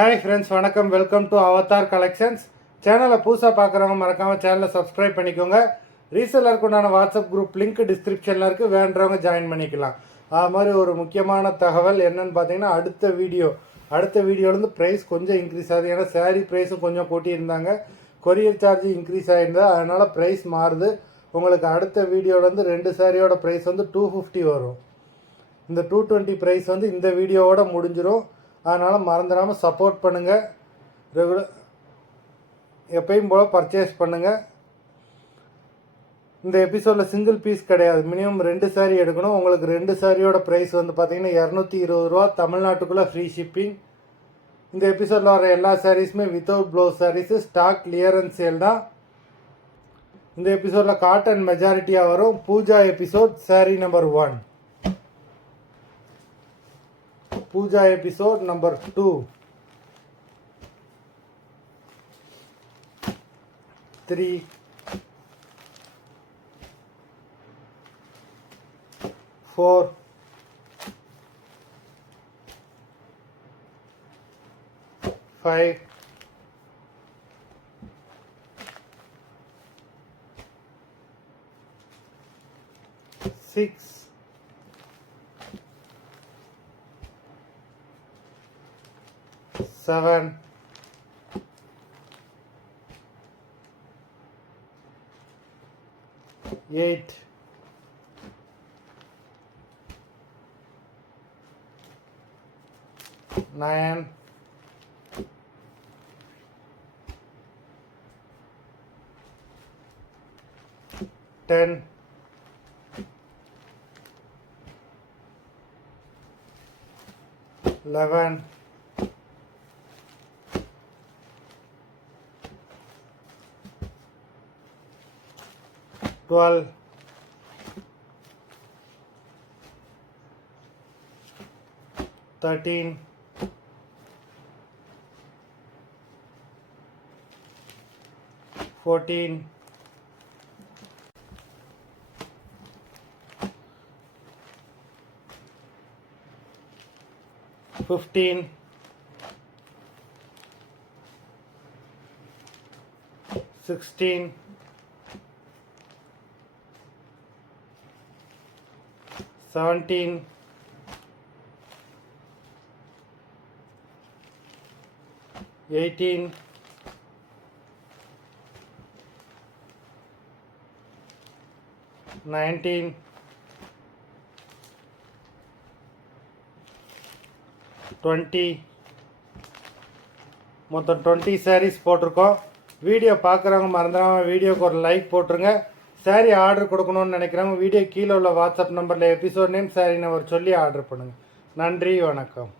Hi friends, வணக்கம். Welcome to Avatar collections. சேனலை புதுசாக பார்க்குறவங்க மறக்காமல் சேனலை சப்ஸ்கிரைப் பண்ணிக்கோங்க. ரீசெல்லருக்கு உண்டான வாட்ஸ்அப் குரூப் லிங்க் டிஸ்கிரிப்ஷனில் இருக்குது, வேண்டவங்க ஜாயின் பண்ணிக்கலாம். அது மாதிரி ஒரு முக்கியமான தகவல் என்னென்னு பார்த்தீங்கன்னா, அடுத்த வீடியோலேருந்து ப்ரைஸ் கொஞ்சம் இன்க்ரீஸ் ஆகுது. ஏன்னா சாரீ ப்ரைஸும் கொஞ்சம் கூட்டியிருந்தாங்க, கொரியர் சார்ஜ் இன்க்ரீஸ் ஆகிருந்தது, அதனால் ப்ரைஸ் மாறுது. உங்களுக்கு அடுத்த வீடியோலேருந்து 2 சாரியோட ப்ரைஸ் வந்து 250 வரும். இந்த 220 ப்ரைஸ் வந்து இந்த வீடியோவோட முடிஞ்சிடும். அதனால் மறந்துடாமல் சப்போர்ட் பண்ணுங்கள். எப்பயும் போல் பர்ச்சேஸ் பண்ணுங்கள். இந்த எபிசோடில் சிங்கிள் பீஸ் கிடையாது, மினிமம் 2 சாரீ எடுக்கணும். உங்களுக்கு 2 சாரியோட ப்ரைஸ் வந்து பார்த்தீங்கன்னா 220 ரூபா, தமிழ்நாட்டுக்குள்ளே ஃப்ரீ ஷிப்பிங். இந்த எபிசோடில் வர எல்லா சாரீஸுமே without blouse saris, stock clearance sale தான். இந்த எபிசோடில் காட்டன் மெஜாரிட்டியாக வரும். Pooja episode sari number 1, Pooja episode number 2, 3, 4, 5, 6, 7, 8, 9, 10, 11, 12, 13, 14, 15, 16, 17, 18, 19, 20. மொத்தம் 20 சாரீஸ் போட்டிருக்கோம். வீடியோ பார்க்குறவங்க மறந்துடாமல் வீடியோக்கு ஒரு லைக் போட்டுருங்க. சாரீ ஆர்டர் கொடுக்கணும்னு நினைக்கிறவங்க வீடியோ கீழே உள்ள வாட்ஸ்அப் நம்பரில் எபிசோட் நேம், சாரீ நம்பர் சொல்லி ஆர்டர் பண்ணுங்கள். நன்றி, வணக்கம்.